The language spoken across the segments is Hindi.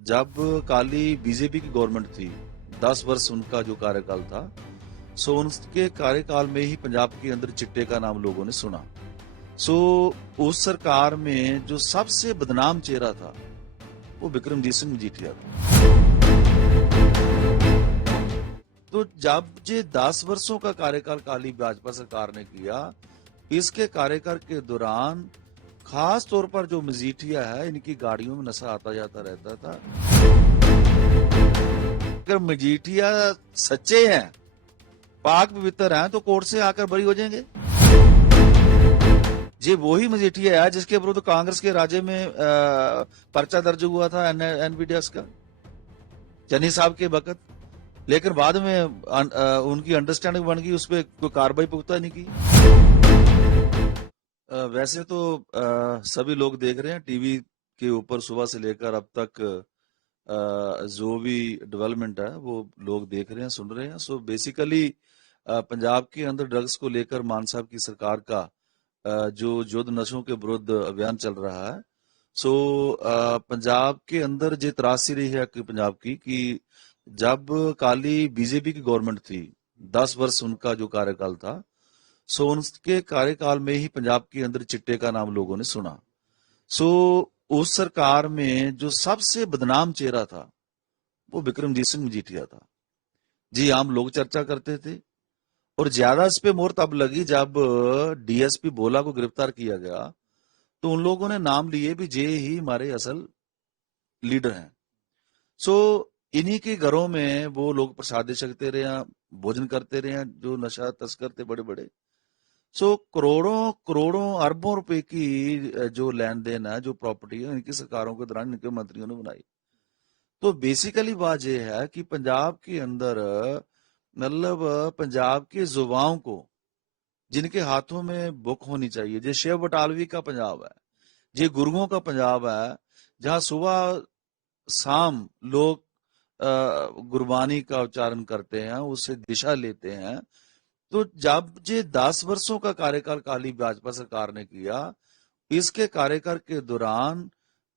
जब काली बीजेपी की गवर्नमेंट थी, 10 वर्ष उनका जो कार्यकाल था, सो उनके कार्यकाल में ही पंजाब के अंदर चिट्टे का नाम लोगों ने सुना। सो उस सरकार में जो सबसे बदनाम चेहरा था वो बिक्रमजीत सिंह मजीठिया था। तो जब ये 10 वर्षों का कार्यकाल काली भाजपा सरकार ने किया, इसके कार्यकाल के दौरान खास तौर पर जो मजीठिया है, इनकी गाड़ियों में नशा आता जाता रहता था। अगर मजीठिया सच्चे हैं, पाक पवित्र हैं, तो कोर्ट से आकर बरी हो जाएंगे। ये वही मजीठिया है जिसके विरुद्ध कांग्रेस के राज्य में पर्चा दर्ज हुआ था एनवीडीएस का, चन्नी साहब के वक्त। लेकिन बाद में उनकी अंडरस्टैंडिंग बन गई, उस पर कोई कार्रवाई पुख्ता नहीं की। वैसे तो सभी लोग देख रहे हैं टीवी के ऊपर, सुबह से लेकर अब तक जो भी डेवलपमेंट है वो लोग देख रहे हैं, सुन रहे हैं। सो बेसिकली पंजाब के अंदर ड्रग्स को लेकर मान साहब की सरकार का जो युद्ध नशों के विरुद्ध अभियान चल रहा है, सो पंजाब के अंदर ये त्रासदी रही है कि पंजाब की कि जब काली बीजेपी की गवर्नमेंट थी, 10 वर्ष उनका जो कार्यकाल था, सो उनके कार्यकाल में ही पंजाब के अंदर चिट्टे का नाम लोगों ने सुना। सो उस सरकार में जो सबसे बदनाम चेहरा था वो बिक्रमजीत सिंह मजीठिया था। जी, आम लोग चर्चा करते थे, और ज्यादा इस पे मोहर तब लगी जब डीएसपी भोला को गिरफ्तार किया गया, तो उन लोगों ने नाम लिए भी जे ही हमारे असल लीडर हैं। सो इन्हीं के घरों में वो लोग प्रसाद छकते रहे, भोजन करते रहे, जो नशा तस्कर थे बड़े बड़े। सो करोड़ों करोड़ों अरबों रुपए की जो लेन देन है, जो प्रॉपर्टी है, इनकी सरकारों के दौरान इनके मंत्रियों ने बनाई। तो बेसिकली बात यह है कि पंजाब के अंदर मतलब पंजाब के युवाओं को जिनके हाथों में बुक होनी चाहिए, जो शेव बटालवी का पंजाब है, ये गुरुओं का पंजाब है, जहां सुबह शाम लोग गुरबानी का उच्चारण करते हैं, उससे दिशा लेते हैं। तो जब ये 10 वर्षों का कार्यकाल काली भाजपा सरकार ने किया, इसके कार्यकाल के दौरान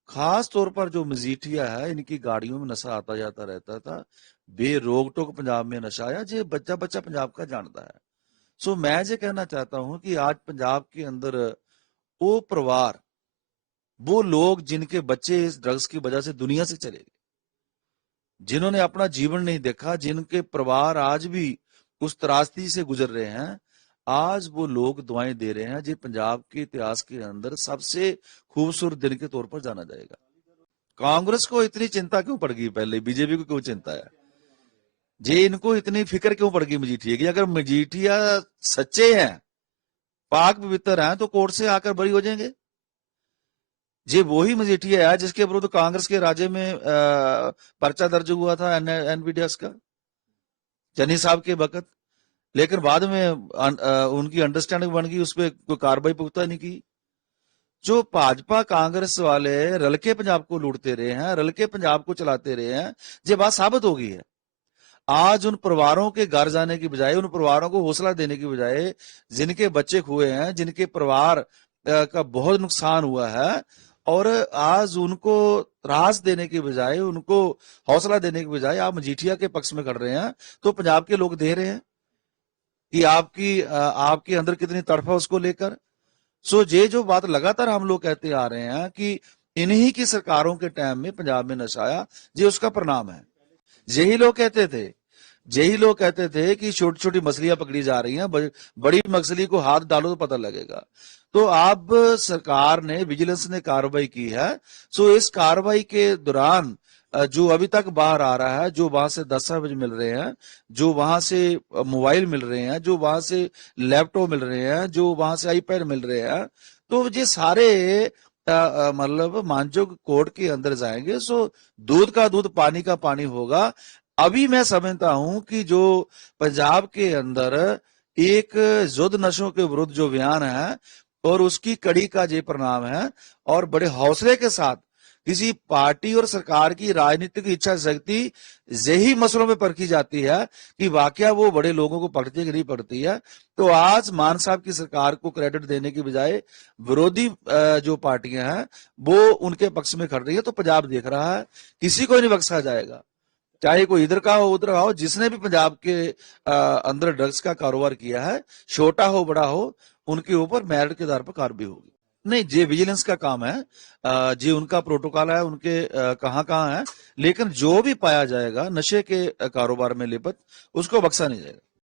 खास तौर पर जो मजीठिया है, इनकी गाड़ियों में नशा आता जाता रहता था। बेरोक टोक पंजाब में नशा आया, ये बच्चा बच्चा पंजाब का जानता है। सो मैं ये कहना चाहता हूं कि आज पंजाब के अंदर वो परिवार, वो लोग जिनके बच्चे इस ड्रग्स की वजह से दुनिया से चले गए, जिन्होंने अपना जीवन नहीं देखा, जिनके परिवार आज भी उस त्रासदी से गुजर रहे हैं, आज वो लोग दुआएं दे रहे हैं। जी, पंजाब के इतिहास के अंदर सबसे खूबसूरत दिन के तौर पर जाना जाएगा। कांग्रेस को इतनी चिंता क्यों पड़ गई, पहले बीजेपी को क्यों चिंता है? जी, इनको इतनी फिक्र क्यों पड़ गई मजीठिया की? अगर मजीठिया सच्चे हैं, पाक पवित्र हैं, तो कोर्ट से आकर बरी हो जाएंगे। जी, वही मजीठिया है जिसके विरुद्ध कांग्रेस के राज्य में पर्चा दर्ज हुआ था एनवीडीएस का, चन्नी साहब के वक्त। लेकिन बाद में उनकी अंडरस्टैंडिंग बन गई, उस पर कोई कार्रवाई पुख्ता नहीं की। जो भाजपा कांग्रेस वाले रलके पंजाब को लूटते रहे हैं, रलके पंजाब को चलाते रहे हैं, ये बात साबित हो गई है। आज उन परिवारों के घर जाने की बजाय, उन परिवारों को हौसला देने की बजाय, जिनके बच्चे खोए हैं, जिनके परिवार का बहुत नुकसान हुआ है, और आज उनको त्रास देने की बजाय, उनको हौसला देने की बजाय आप मजीठिया के पक्ष में खड़ रहे हैं। तो पंजाब के लोग दे रहे हैं कि आपके अंदर कितनी तड़फ है उसको लेकर। सो ये जो बात लगातार हम लोग कहते आ रहे हैं कि इन्हीं की सरकारों के टाइम में पंजाब में नशा आया, ये उसका परिणाम है। यही लोग कहते थे कि छोटी छोटी मछलियां पकड़ी जा रही हैं, बड़ी मछली को हाथ डालो तो पता लगेगा। तो अब सरकार ने, विजिलेंस ने कार्रवाई की है। सो इस कार्रवाई के दौरान जो अभी तक बाहर आ रहा है, जो वहां से दस्तावेज मिल रहे हैं, जो वहां से मोबाइल मिल रहे हैं, जो वहां से लैपटॉप मिल रहे हैं, जो वहां से आईपैड मिल रहे हैं, तो ये सारे मतलब मानजोग कोर्ट के अंदर जाएंगे। सो दूध का दूध, पानी का पानी होगा। अभी मैं समझता हूं कि जो पंजाब के अंदर एक युद्ध नशों के विरुद्ध जो अभियान है, और उसकी कड़ी का ये परिणाम है, और बड़े हौसले के साथ किसी पार्टी और सरकार की राजनीतिक इच्छा शक्ति यही मसलों में परखी जाती है कि वाकया वो बड़े लोगों को पढ़ती है कि नहीं पढ़ती है। तो आज मान साहब की सरकार को क्रेडिट देने की बजाय विरोधी जो पार्टियां हैं वो उनके पक्ष में खड़ रही है। तो पंजाब देख रहा है, किसी को नहीं बख्शा जाएगा, चाहे कोई इधर का हो उधर का हो। जिसने भी पंजाब के अंदर ड्रग्स का कारोबार किया है, छोटा हो बड़ा हो, उनके ऊपर मेरिट के आधार पर कार्रवाई होगी। नहीं, जे विजिलेंस का काम है, जे उनका प्रोटोकॉल है, उनके कहाँ कहाँ है, लेकिन जो भी पाया जाएगा नशे के कारोबार में लिप्त, उसको बख्शा नहीं जाएगा।